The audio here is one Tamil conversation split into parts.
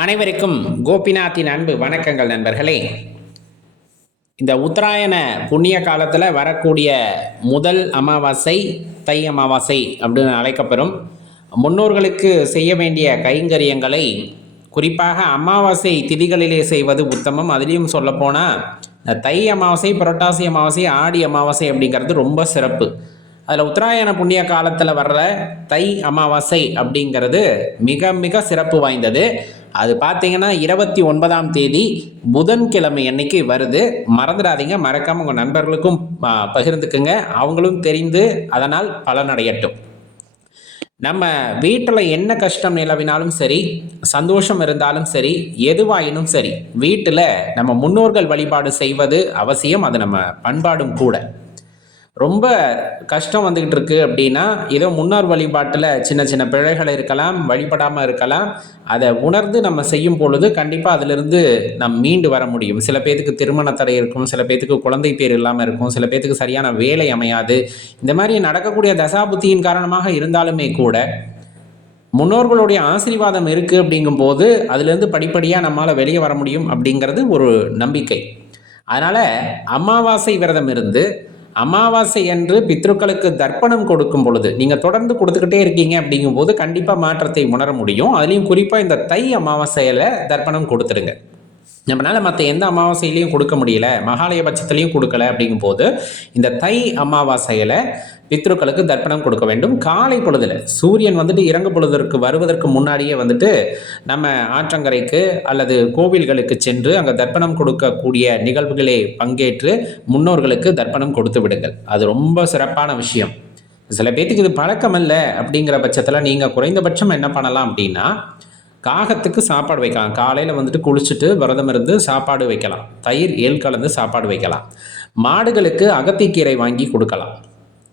அனைவருக்கும் கோபிநாத்தின் அன்பு வணக்கங்கள் நண்பர்களே. இந்த உத்தராயண புண்ணிய காலத்தில் வரக்கூடிய முதல் அமாவாசை தை அமாவாசை அப்படின்னு அழைக்கப்பெறும். முன்னோர்களுக்கு செய்ய வேண்டிய கைங்கரியங்களை குறிப்பாக அமாவாசை திதிகளிலே செய்வது உத்தமம். அதுலேயும் சொல்லப்போனால் தை அமாவாசை, புரட்டாசி அமாவாசை, ஆடி அமாவாசை அப்படிங்கிறது ரொம்ப சிறப்பு. அதில் உத்தராயண புண்ணிய காலத்தில் வர்ற தை அமாவாசை அப்படிங்கிறது மிக மிக சிறப்பு வாய்ந்தது. அது பார்த்தீங்கன்னா 29ஆம் தேதி புதன்கிழமை அன்னைக்கு வருது. மறந்துடாதீங்க, மறக்காமல் உங்கள் நண்பர்களுக்கும் பகிர்ந்துக்குங்க, அவங்களும் தெரிந்து அதனால் பலனடையட்டும். நம்ம வீட்டில் என்ன கஷ்டம் நிலவினாலும் சரி, சந்தோஷம் இருந்தாலும் சரி, எதுவாயினும் சரி, வீட்டில் நம்ம முன்னோர்கள் வழிபாடு செய்வது அவசியம். அது நம்ம பண்பாடும் கூட. ரொம்ப கஷ்டம் வந்துக்கிட்டு இருக்கு அப்படின்னா, ஏதோ முன்னோர் வழிபாட்டில் சின்ன சின்ன பிழைகள் இருக்கலாம், வழிபடாமல் இருக்கலாம். அதை உணர்ந்து நம்ம செய்யும் பொழுது கண்டிப்பாக அதிலிருந்து நம்ம மீண்டு வர முடியும். சில பேத்துக்கு திருமண தடை இருக்கும், சில பேத்துக்கு குழந்தை பேர் இல்லாமல் இருக்கும், சில பேத்துக்கு சரியான வேலை அமையாது. இந்த மாதிரி நடக்கக்கூடிய தசாபுத்தியின் காரணமாக இருந்தாலுமே கூட முன்னோர்களுடைய ஆசீர்வாதம் இருக்குது அப்படிங்கும்போது அதிலிருந்து படிப்படியாக நம்மளால் வெளியே வர முடியும் அப்படிங்கிறது ஒரு நம்பிக்கை. அதனால் அமாவாசை விரதம் இருந்து அமாவாசை என்று பித்ருக்களுக்கு தர்ப்பணம் கொடுக்கும் பொழுது நீங்கள் தொடர்ந்து கொடுத்துக்கிட்டே இருக்கீங்க அப்படிங்கும்போது கண்டிப்பாக மாற்றத்தை உணர முடியும். அதுலேயும் குறிப்பாக இந்த தை அமாவாசையில் தர்ப்பணம் கொடுத்துருங்க. நம்மளால் மற்ற எந்த அமாவாசையிலையும் கொடுக்க முடியல, மகாலய பட்சத்துலையும் கொடுக்கல அப்படிங்கும்போது இந்த தை அமாவாசையில் பித்ருக்களுக்கு தர்ப்பணம் கொடுக்க வேண்டும். காலை பொழுதில் சூரியன் இறங்கு பொழுதற்கு வருவதற்கு முன்னாடியே நம்ம ஆற்றங்கரைக்கு அல்லது கோவில்களுக்கு சென்று அங்கே தர்ப்பணம் கொடுக்கக்கூடிய நிகழ்வுகளை பங்கேற்று முன்னோர்களுக்கு தர்ப்பணம் கொடுத்து விடுங்கள். அது ரொம்ப சிறப்பான விஷயம். சில பேத்துக்கு இது பழக்கம் இல்லை அப்படிங்கிற பட்சத்தில் நீங்கள் குறைந்தபட்சம் என்ன பண்ணலாம் அப்படின்னா, காகத்துக்கு சாப்பாடு வைக்கலாம். காலையில் குளிச்சுட்டு விரதம் இருந்து சாப்பாடு வைக்கலாம். தயிர் ஏல் கலந்து சாப்பாடு வைக்கலாம். மாடுகளுக்கு அகத்திக்கீரை வாங்கி கொடுக்கலாம்,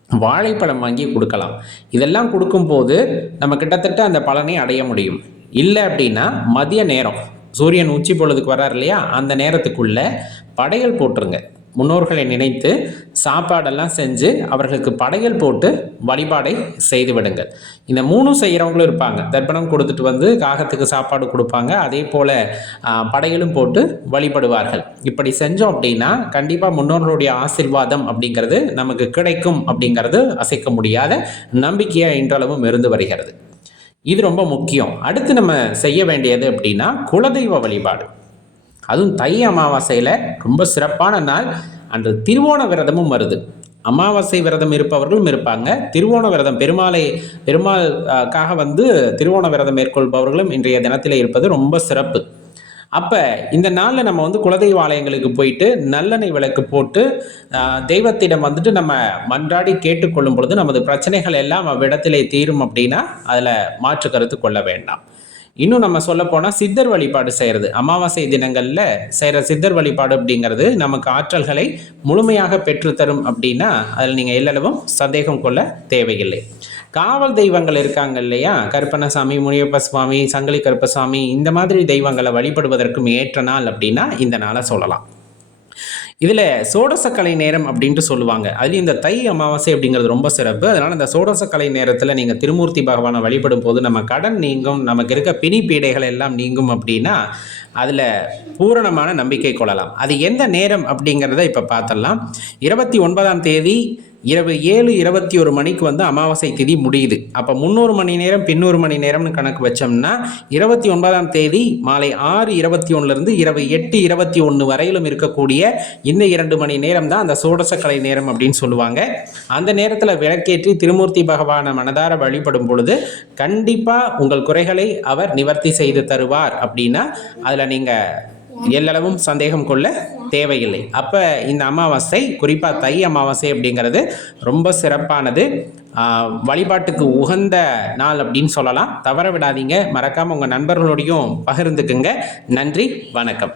வாழைப்பழம் வாங்கி கொடுக்கலாம். இதெல்லாம் கொடுக்கும்போது நம்ம கிட்டத்தட்ட அந்த பலனை அடைய முடியும். இல்லை அப்படின்னா மதிய நேரம் சூரியன் உச்சி பொழுதுக்கு வர்றார் இல்லையா, அந்த நேரத்துக்குள்ள படையல் போட்டுருங்க. முன்னோர்களை நினைத்து சாப்பாடெல்லாம் செஞ்சு அவர்களுக்கு படையல் போட்டு வழிபாடை செய்து விடுங்கள். இந்த 3 செய்கிறவங்களும் இருப்பாங்க. தர்ப்பணம் கொடுத்துட்டு காகத்துக்கு சாப்பாடு கொடுப்பாங்க, அதே போல் படையலும் போட்டு வழிபடுவார்கள். இப்படி செஞ்சோம் அப்படின்னா கண்டிப்பாக முன்னோர்களுடைய ஆசீர்வாதம் அப்படிங்கிறது நமக்கு கிடைக்கும் அப்படிங்கிறது அசைக்க முடியாத நம்பிக்கையாக இன்றளவும் இருந்து வருகிறது. இது ரொம்ப முக்கியம். அடுத்து நம்ம செய்ய வேண்டியது அப்படின்னா குலதெய்வ வழிபாடு. அதுவும் தை அமாவாசையில் ரொம்ப சிறப்பான நாள். அன்று திருவோண விரதமும் வருது. அமாவாசை விரதம் இருப்பவர்களும் இருப்பாங்க. திருவோண விரதம் பெருமாளுக்காக திருவோண விரதம் மேற்கொள்பவர்களும் இன்றைய தினத்தில் இருப்பது ரொம்ப சிறப்பு. அப்போ இந்த நாளில் நம்ம குலதெய்வ ஆலயங்களுக்கு போயிட்டு நல்லெண்ணெய் விளக்கு போட்டு தெய்வத்திடம் நம்ம மன்றாடி கேட்டுக்கொள்ளும் பொழுது நமது பிரச்சனைகள் எல்லாம் அவ்விடத்திலே தீரும் அப்படின்னா அதில் மாற்று கருத்து கொள்ள வேண்டாம். இன்னும் நம்ம சொல்ல போனால் சித்தர் வழிபாடு செய்கிறது, அமாவாசை தினங்களில் செய்கிற சித்தர் வழிபாடு அப்படிங்கிறது நமக்கு ஆற்றல்களை முழுமையாக பெற்றுத்தரும் அப்படின்னா அதில் நீங்கள் எல்லளவும் சந்தேகம் கொள்ள தேவையில்லை. காவல் தெய்வங்கள் இருக்காங்க இல்லையா, கருப்பணசாமி, முனியப்ப சுவாமி, சங்கிலி கருப்பசாமி, இந்த மாதிரி தெய்வங்களை வழிபடுவதற்கும் ஏற்ற நாள் அப்படின்னா இந்த நாளை சொல்லலாம். இதில் சோடசக்கலை நேரம் அப்படின்ட்டு சொல்லுவாங்க. அதுலேயும் இந்த தை அமாவாசை அப்படிங்கிறது ரொம்ப சிறப்பு. அதனால் இந்த சோடசக்கலை நேரத்தில் நீங்கள் திருமூர்த்தி பகவானை வழிபடும் போது நம்ம கடன் நீங்கும், நமக்கு இருக்க பிணி பீடைகள் எல்லாம் நீங்கும் அப்படின்னா அதில் பூரணமான நம்பிக்கை கொள்ளலாம். அது எந்த நேரம் அப்படிங்கிறத இப்போ பார்த்துடலாம். 29ஆம் தேதி இரவு 7:21 மணிக்கு அமாவாசை திதி முடியுது. அப்போ 300 மணி நேரம் 500 மணி நேரம்னு கணக்கு வச்சோம்னா 29ஆம் தேதி மாலை 6:21 இரவு 8:21 வரையிலும் இருக்கக்கூடிய இந்த 2 மணி நேரம் தான் அந்த சோடசக்கலை நேரம் அப்படின்னு சொல்லுவாங்க. அந்த நேரத்தில் விளக்கேற்றி திருமூர்த்தி பகவானை மனதார வழிபடும் பொழுது கண்டிப்பாக உங்கள் குறைகளை அவர் நிவர்த்தி செய்து தருவார் அப்படின்னா அதில் நீங்கள் எல்லளவும் சந்தேகம் கொள்ள தேவையில்லை. அப்போ இந்த அமாவாசை, குறிப்பாக தை அமாவாசை அப்படிங்கிறது ரொம்ப சிறப்பானது, வழிபாட்டுக்கு உகந்த நாள் அப்படின்னு சொல்லலாம். தவற விடாதீங்க, மறக்காமல் உங்கள் நண்பர்களோடையும் பகிர்ந்துக்குங்க. நன்றி, வணக்கம்.